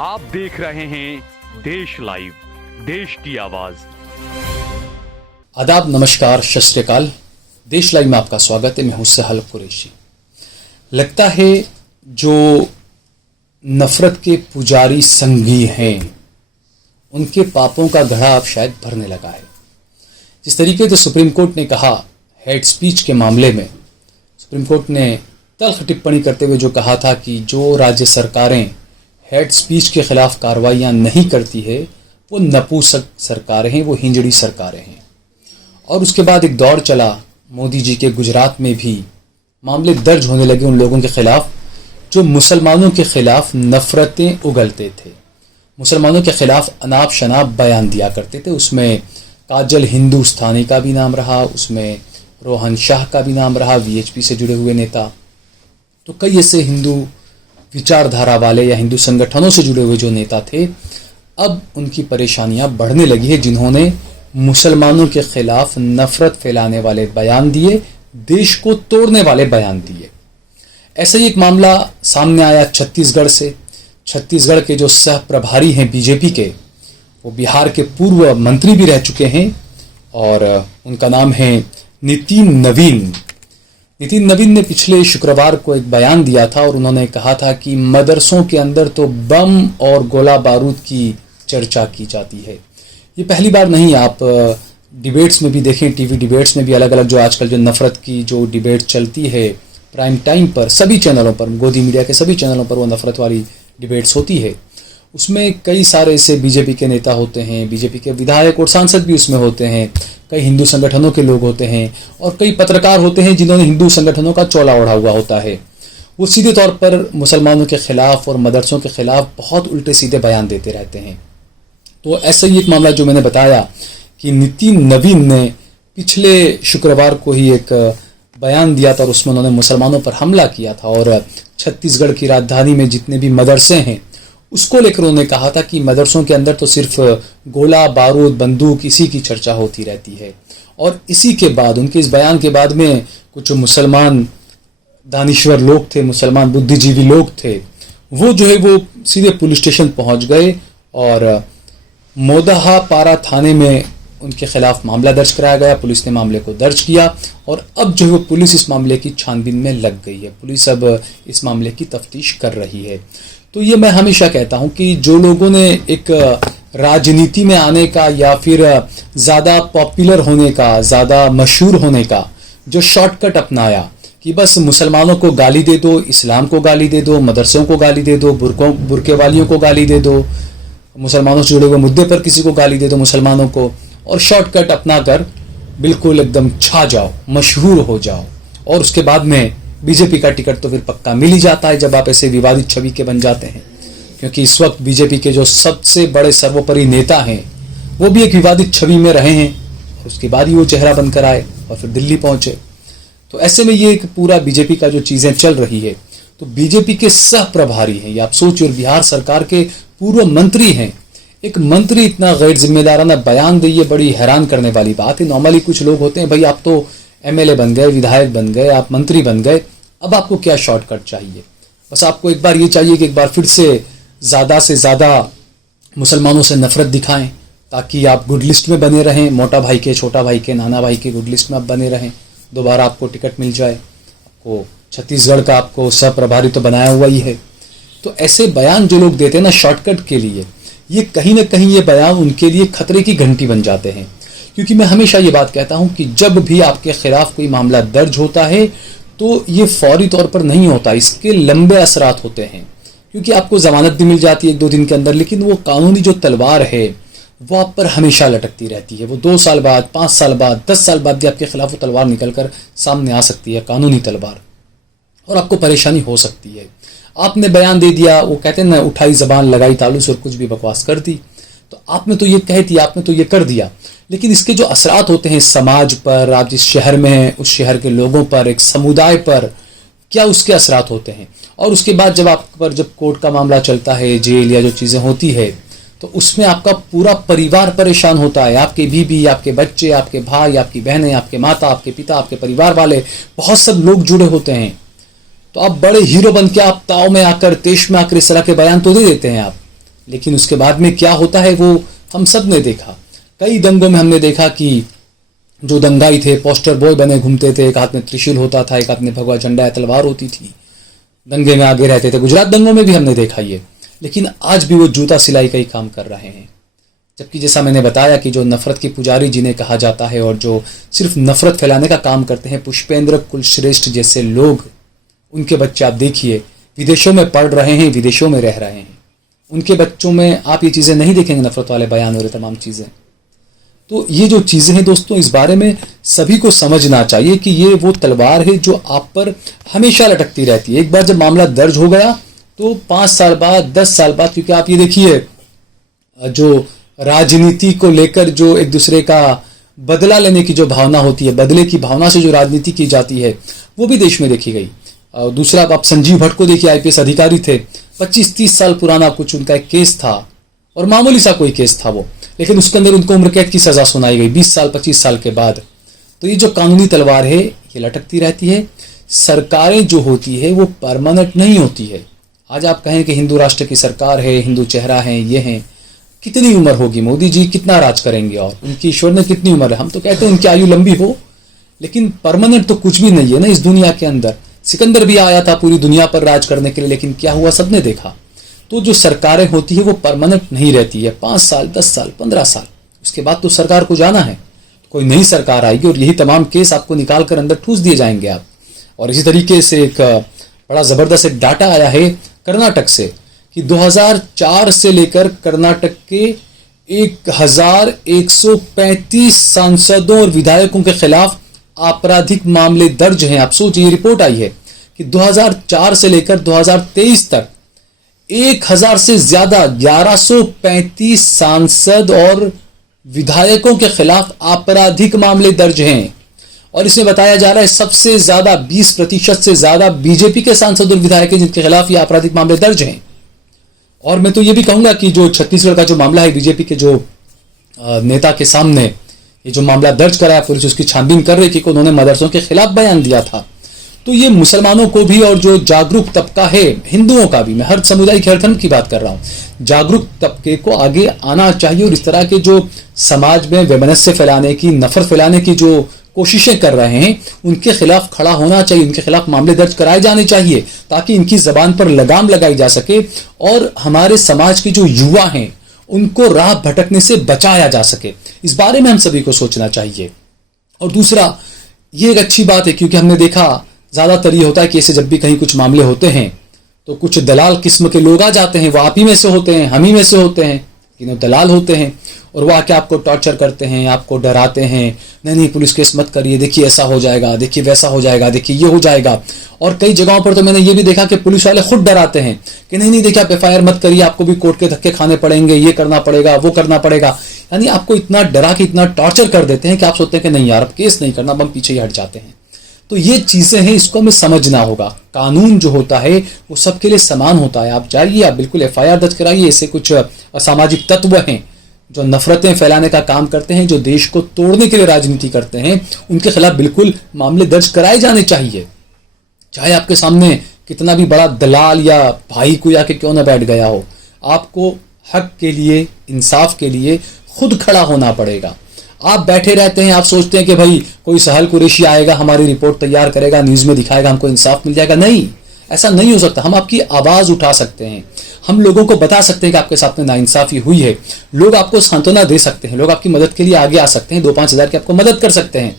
आप देख रहे हैं देश लाइव, देश की आवाज। आदाब, नमस्कार, सत श्री अकाल। देश लाइव में आपका स्वागत है। मैं हूं सहल कुरैशी। लगता है जो नफरत के पुजारी संघी हैं उनके पापों का घड़ा अब शायद भरने लगा है। जिस तरीके से सुप्रीम कोर्ट ने कहा हेड स्पीच के मामले में, सुप्रीम कोर्ट ने तल्ख टिप्पणी करते हुए जो कहा था कि जो राज्य सरकारें हेड स्पीच के खिलाफ कार्रवाइयाँ नहीं करती है वो नपुंसक सरकारें हैं, वो हिंजड़ी सरकारें हैं। और उसके बाद एक दौर चला मोदी जी के गुजरात में भी मामले दर्ज होने लगे उन लोगों के खिलाफ जो मुसलमानों के खिलाफ नफरतें उगलते थे, मुसलमानों के खिलाफ अनाप शनाप बयान दिया करते थे। उसमें काजल हिंदुस्तानी का भी नाम रहा, उसमें रोहन शाह का भी नाम रहा, वीएचपी से जुड़े हुए नेता। तो कई ऐसे हिंदू विचारधारा वाले या हिंदू संगठनों से जुड़े हुए जो नेता थे, अब उनकी परेशानियां बढ़ने लगी है, जिन्होंने मुसलमानों के खिलाफ नफरत फैलाने वाले बयान दिए, देश को तोड़ने वाले बयान दिए। ऐसा ही एक मामला सामने आया छत्तीसगढ़ से। छत्तीसगढ़ के जो सह प्रभारी हैं बीजेपी के, वो बिहार के पूर्व मंत्री भी रह चुके हैं और उनका नाम है नितिन नवीन। नितिन नवीन ने पिछले शुक्रवार को एक बयान दिया था और उन्होंने कहा था कि मदरसों के अंदर तो बम और गोला बारूद की चर्चा की जाती है। ये पहली बार नहीं, आप डिबेट्स में भी देखें, टीवी डिबेट्स में भी अलग अलग जो आजकल जो नफरत की जो डिबेट चलती है प्राइम टाइम पर, सभी चैनलों पर, गोदी मीडिया के सभी चैनलों पर वो नफरत वाली डिबेट्स होती है। उसमें कई सारे ऐसे बीजेपी के नेता होते हैं, बीजेपी के विधायक और सांसद भी उसमें होते हैं, कई हिंदू संगठनों के लोग होते हैं और कई पत्रकार होते हैं जिन्होंने हिंदू संगठनों का चोला ओढ़ा हुआ होता है। वो सीधे तौर पर मुसलमानों के खिलाफ और मदरसों के खिलाफ बहुत उल्टे सीधे बयान देते रहते हैं। तो ऐसा ही एक मामला जो मैंने बताया कि नितिन नवीन ने पिछले शुक्रवार को ही एक बयान दिया था और उसमें उन्होंने मुसलमानों पर हमला किया था और छत्तीसगढ़ की राजधानी में जितने भी मदरसे हैं उसको लेकर उन्होंने कहा था कि मदरसों के अंदर तो सिर्फ गोला बारूद बंदूक इसी की चर्चा होती रहती है। और इसी के बाद, उनके इस बयान के बाद में कुछ मुसलमान दानिश्वर लोग थे, मुसलमान बुद्धिजीवी लोग थे, वो जो है वो सीधे पुलिस स्टेशन पहुंच गए और मोदाहा पारा थाने में उनके खिलाफ मामला दर्ज कराया गया। पुलिस ने मामले को दर्ज किया और अब जो है वो पुलिस इस मामले की छानबीन में लग गई है। पुलिस अब इस मामले की तफ्तीश कर रही है। तो ये मैं हमेशा कहता हूं कि जो लोगों ने एक राजनीति में आने का या फिर ज़्यादा पॉपुलर होने का, ज़्यादा मशहूर होने का जो शॉर्टकट अपनाया कि बस मुसलमानों को गाली दे दो, इस्लाम को गाली दे दो, मदरसों को गाली दे दो, बुरके वालियों को गाली दे दो, मुसलमानों से जुड़े हुए मुद्दे पर किसी को गाली दे दो मुसलमानों को, और शॉर्टकट अपना कर बिल्कुल एकदम छा जाओ, मशहूर हो जाओ और उसके बाद में बीजेपी का टिकट तो फिर पक्का मिल ही जाता है जब आप ऐसे विवादित छवि के बन जाते हैं। क्योंकि इस वक्त बीजेपी के जो सबसे बड़े सर्वोपरि नेता हैं वो भी एक विवादित छवि में रहे हैं और उसके बाद ही वो चेहरा बनकर आए और फिर दिल्ली पहुंचे। तो ऐसे में ये एक पूरा बीजेपी का जो चीज़ें चल रही है, तो बीजेपी के सह प्रभारी हैं, ये आप सोचिए, और बिहार सरकार के पूर्व मंत्री हैं। एक मंत्री इतना गैर जिम्मेदाराना बयान दे, ये बड़ी हैरान करने वाली बात है। नॉर्मली कुछ लोग होते हैं, भाई आप तो एमएलए बन गए, विधायक बन गए, आप मंत्री बन गए, अब आपको क्या शॉर्टकट चाहिए? बस आपको एक बार ये चाहिए कि एक बार फिर से ज़्यादा मुसलमानों से नफरत दिखाएं ताकि आप गुड लिस्ट में बने रहें, मोटा भाई के, छोटा भाई के, नाना भाई के गुड लिस्ट में आप बने रहें, दोबारा आपको टिकट मिल जाए। आपको छत्तीसगढ़ का आपको सह प्रभारी तो बनाया हुआ ही है। तो ऐसे बयान जो लोग देते हैं ना शॉर्टकट के लिए, ये कहीं ना कहीं ये बयान उनके लिए खतरे की घंटी बन जाते हैं। क्योंकि मैं हमेशा ये बात कहता हूं कि जब भी आपके खिलाफ कोई मामला दर्ज होता है तो ये फौरी तौर पर नहीं होता, इसके लंबे असरात होते हैं। क्योंकि आपको जमानत भी मिल जाती है 1-2 दिन के अंदर, लेकिन वो कानूनी जो तलवार है वो आप पर हमेशा लटकती रहती है। वो 2 साल बाद, 5 साल बाद, 10 साल बाद भी आपके खिलाफ वो तलवार निकल कर सामने आ सकती है, कानूनी तलवार, और आपको परेशानी हो सकती है। आपने बयान दे दिया, वो कहते हैं ना, उठाई जबान लगाई तालू से और कुछ भी बकवास कर दी, तो आपने तो ये कह दिया, आपने तो ये कर दिया, लेकिन इसके जो असरात होते हैं समाज पर, आप जिस शहर में हैं उस शहर के लोगों पर, एक समुदाय पर, क्या उसके असरात होते हैं। और उसके बाद जब आप पर जब कोर्ट का मामला चलता है, जेल या जो चीज़ें होती है, तो उसमें आपका पूरा परिवार परेशान होता है। आपके बीबी, आपके बच्चे, आपके भाई, आपकी बहनें, आपके माता, आपके पिता, आपके परिवार वाले, बहुत सब लोग जुड़े होते हैं। तो आप बड़े हीरो बन के आप ताव में आकर, तेश में आकर इस तरह के बयान तो दे देते हैं आप, लेकिन उसके बाद में क्या होता है वो हम सब ने देखा। कई दंगों में हमने देखा कि जो दंगाई थे पोस्टर बॉय बने घूमते थे, एक हाथ में त्रिशूल होता था, एक हाथ में भगवा झंडा या तलवार होती थी, दंगे में आगे रहते थे। गुजरात दंगों में भी हमने देखा ये, लेकिन आज भी वो जूता सिलाई का ही काम कर रहे हैं। जबकि जैसा मैंने बताया कि जो नफरत के पुजारी जिन्हें कहा जाता है और जो सिर्फ नफरत फैलाने का काम करते हैं, पुष्पेंद्र कुलश्रेष्ठ जैसे लोग, उनके बच्चे आप देखिए विदेशों में पढ़ रहे हैं, विदेशों में रह रहे हैं, उनके बच्चों में आप ये चीज़ें नहीं देखेंगे, नफरत वाले बयान और तमाम चीज़ें। तो ये जो चीज़ें हैं दोस्तों, इस बारे में सभी को समझना चाहिए कि ये वो तलवार है जो आप पर हमेशा लटकती रहती है। एक बार जब मामला दर्ज हो गया तो 5 साल बाद, 10 साल बाद, क्योंकि आप ये देखिए जो राजनीति को लेकर जो एक दूसरे का बदला लेने की जो भावना होती है, बदले की भावना से जो राजनीति की जाती है, वो भी देश में देखी गई। दूसरा आप संजीव भट्ट को देखिए, आईपीएस अधिकारी थे, 25-30 साल पुराना कुछ उनका एक केस था और मामूली सा कोई केस था वो, लेकिन उसके अंदर उनको उम्र कैद की सजा सुनाई गई 20 साल 25 साल के बाद। तो ये जो कानूनी तलवार है ये लटकती रहती है। सरकारें जो होती है वो परमानेंट नहीं होती है। आज आप कहें कि हिंदू राष्ट्र की सरकार है, हिंदू चेहरा है, ये हैं, कितनी उम्र होगी मोदी जी, कितना राज करेंगे और उनकी ईश्वर ने कितनी उम्र है। हम तो कहते हैं उनकी आयु लंबी हो, लेकिन परमानेंट तो कुछ भी नहीं है ना इस दुनिया के अंदर। सिकंदर भी आया था पूरी दुनिया पर राज करने के लिए, लेकिन क्या हुआ सबने देखा। तो जो सरकारें होती है वो परमानेंट नहीं रहती है, 5 साल 10 साल 15 साल, उसके बाद तो सरकार को जाना है, कोई नई सरकार आएगी और यही तमाम केस आपको निकाल कर अंदर ठूस दिए जाएंगे आप। और इसी तरीके से एक बड़ा जबरदस्त एक डाटा आया है कर्नाटक से कि 2004 से लेकर कर्नाटक के 1135 सांसदों और विधायकों के खिलाफ आपराधिक मामले दर्ज हैं। आप सोचिए, रिपोर्ट आई है कि 2004 से लेकर 2023 तक 1000 से ज्यादा 1135 सांसद और विधायकों के खिलाफ आपराधिक मामले दर्ज हैं। और इसमें बताया जा रहा है सबसे ज्यादा 20% से ज्यादा बीजेपी के सांसद और विधायक हैं जिनके खिलाफ ये आपराधिक मामले दर्ज हैं। और मैं तो ये भी कहूंगा कि जो छत्तीसगढ़ का जो मामला है, बीजेपी के जो नेता के सामने ये जो मामला दर्ज कराया, पुलिस उसकी छानबीन कर रही थी कि उन्होंने मदरसों के खिलाफ बयान दिया था। तो ये मुसलमानों को भी और जो जागरूक तबका है, हिंदुओं का भी, मैं हर समुदाय के हर धर्म की बात कर रहा हूँ, जागरूक तबके को आगे आना चाहिए और इस तरह के जो समाज में वैमनस्य फैलाने की, नफरत फैलाने की जो कोशिशें कर रहे हैं उनके खिलाफ खड़ा होना चाहिए, उनके खिलाफ मामले दर्ज कराए जाने चाहिए ताकि इनकी जबान पर लगाम लगाई जा सके और हमारे समाज के जो युवा हैं उनको राह भटकने से बचाया जा सके। इस बारे में हम सभी को सोचना चाहिए। और दूसरा, ये एक अच्छी बात है क्योंकि हमने देखा ज्यादातर ये होता है कि ऐसे जब भी कहीं कुछ मामले होते हैं तो कुछ दलाल किस्म के लोग आ जाते हैं, वो आप ही में से होते हैं, हम ही में से होते हैं, लेकिन दलाल होते हैं और वो आके आपको टॉर्चर करते हैं, आपको डराते हैं, नहीं पुलिस केस मत करिए, देखिए ऐसा हो जाएगा, देखिए वैसा हो जाएगा, देखिए ये हो जाएगा। और कई जगहों पर तो मैंने ये भी देखा कि पुलिस वाले खुद डराते हैं कि नहीं देखिए आप FIR मत करिए, आपको भी कोर्ट के धक्के खाने पड़ेंगे, ये करना पड़ेगा, वो करना पड़ेगा। यानी आपको इतना डरा के इतना टॉर्चर कर देते हैं कि आप सोचते हैं कि नहीं यार अब केस नहीं करना, हम पीछे ही हट जाते हैं। तो ये चीजें हैं, इसको हमें समझना होगा। कानून जो होता है वो सबके लिए समान होता है। आप जाइए, आप बिल्कुल FIR दर्ज कराइए। ऐसे कुछ असामाजिक तत्व हैं जो नफरतें फैलाने का काम करते हैं, जो देश को तोड़ने के लिए राजनीति करते हैं, उनके खिलाफ बिल्कुल मामले दर्ज कराए जाने चाहिए। चाहे आपके सामने कितना भी बड़ा दलाल या भाई कोई आके क्यों ना बैठ गया हो, आपको हक के लिए, इंसाफ के लिए खुद खड़ा होना पड़ेगा। आप बैठे रहते हैं, आप सोचते हैं कि भाई कोई सहल कुरैशी आएगा, हमारी रिपोर्ट तैयार करेगा, न्यूज में दिखाएगा, हमको इंसाफ मिल जाएगा। नहीं, ऐसा नहीं हो सकता। हम आपकी आवाज उठा सकते हैं, हम लोगों को बता सकते हैं कि आपके साथ में नाइंसाफी हुई है, लोग आपको सांत्वना दे सकते हैं, लोग आपकी मदद के लिए आगे आ सकते हैं, 2-5 हज़ार की आपको मदद कर सकते हैं।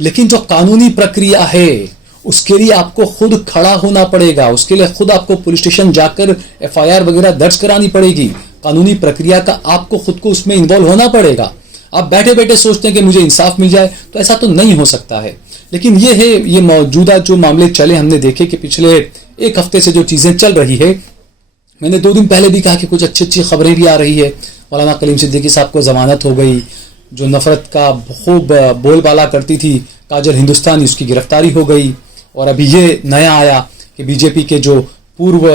लेकिन जो कानूनी प्रक्रिया है उसके लिए आपको खुद खड़ा होना पड़ेगा, उसके लिए खुद आपको पुलिस स्टेशन जाकर FIR वगैरह दर्ज करानी पड़ेगी। कानूनी प्रक्रिया का आपको खुद को उसमें इन्वॉल्व होना पड़ेगा। आप बैठे बैठे सोचते हैं कि मुझे इंसाफ मिल जाए, तो ऐसा तो नहीं हो सकता है। लेकिन ये है, ये मौजूदा जो मामले चले, हमने देखे कि पिछले 1 हफ्ते से जो चीजें चल रही है, मैंने 2 दिन पहले भी कहा कि कुछ अच्छी खबरें भी आ रही है। मौलाना कलीम सिद्दीकी साहब को जमानत हो गई, जो नफरत का खूब बोलबाला करती थी काजल हिंदुस्तानी, उसकी गिरफ्तारी हो गई। और अभी ये नया आया कि बीजेपी के जो पूर्व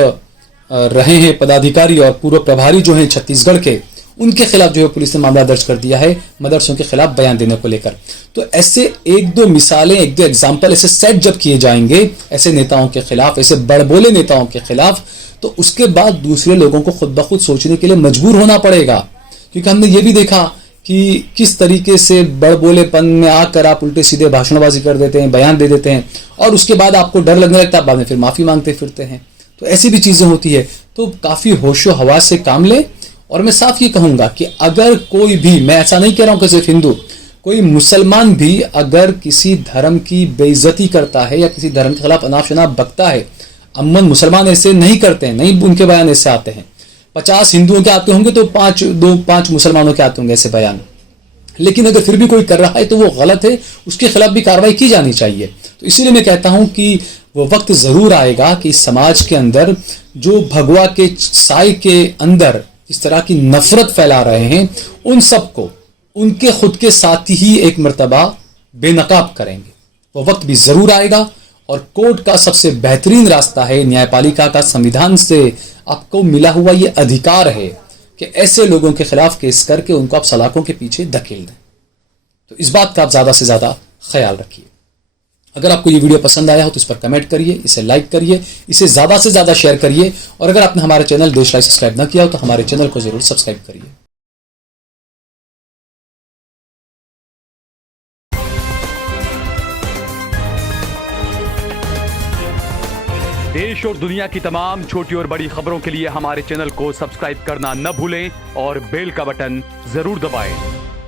रहे हैं पदाधिकारी और पूर्व प्रभारी जो हैं छत्तीसगढ़ के, उनके खिलाफ जो है पुलिस ने मामला दर्ज कर दिया है मदरसों के खिलाफ बयान देने को लेकर। तो ऐसे 1-2 मिसालें, 1-2 एग्जाम्पल ऐसे सेट जब किए जाएंगे ऐसे नेताओं के खिलाफ, ऐसे बड़बोले नेताओं के खिलाफ, तो उसके बाद दूसरे लोगों को खुद ब खुद सोचने के लिए मजबूर होना पड़ेगा। क्योंकि हमने ये भी देखा कि किस तरीके से बड़बोलेपन में आकर आप उल्टे सीधे भाषणबाजी कर देते हैं, बयान दे देते हैं, और उसके बाद आपको डर लगने लगता है, बाद में फिर माफ़ी मांगते फिरते हैं। तो ऐसी भी चीज़ें होती है। तो काफ़ी होशो हवास से काम ले। और मैं साफ ये कहूँगा कि अगर कोई भी, मैं ऐसा नहीं कह रहा हूँ कि सिर्फ हिंदू, कोई मुसलमान भी अगर किसी धर्म की बेइज्जती करता है या किसी धर्म के खिलाफ अनाप शनाप बकता है, अमूमन मुसलमान ऐसे नहीं करते हैं, नहीं उनके बयान ऐसे आते हैं। 50 हिंदुओं के आते होंगे तो 5 मुसलमानों के आते होंगे ऐसे बयान। लेकिन अगर फिर भी कोई कर रहा है तो वो गलत है, उसके खिलाफ भी कार्रवाई की जानी चाहिए। तो इसीलिए मैं कहता हूं कि वो वक्त जरूर आएगा कि समाज के अंदर जो भगवा के साए के अंदर इस तरह की नफरत फैला रहे हैं, उन सबको उनके खुद के साथ ही एक मर्तबा बेनकाब करेंगे। वो वक्त भी जरूर आएगा। और कोर्ट का सबसे बेहतरीन रास्ता है, न्यायपालिका का संविधान से आपको मिला हुआ ये अधिकार है कि ऐसे लोगों के खिलाफ केस करके उनको आप सलाखों के पीछे धकेल दें। तो इस बात का आप ज़्यादा से ज़्यादा ख्याल रखिए। अगर आपको ये वीडियो पसंद आया हो तो इस पर कमेंट करिए, इसे लाइक करिए, इसे ज़्यादा से ज़्यादा शेयर करिए। और अगर आपने हमारे चैनल देश लाइव सब्सक्राइब न किया हो तो हमारे चैनल को ज़रूर सब्सक्राइब करिए। देश और दुनिया की तमाम छोटी और बड़ी खबरों के लिए हमारे चैनल को सब्सक्राइब करना न भूलें और बेल का बटन जरूर दबाएं।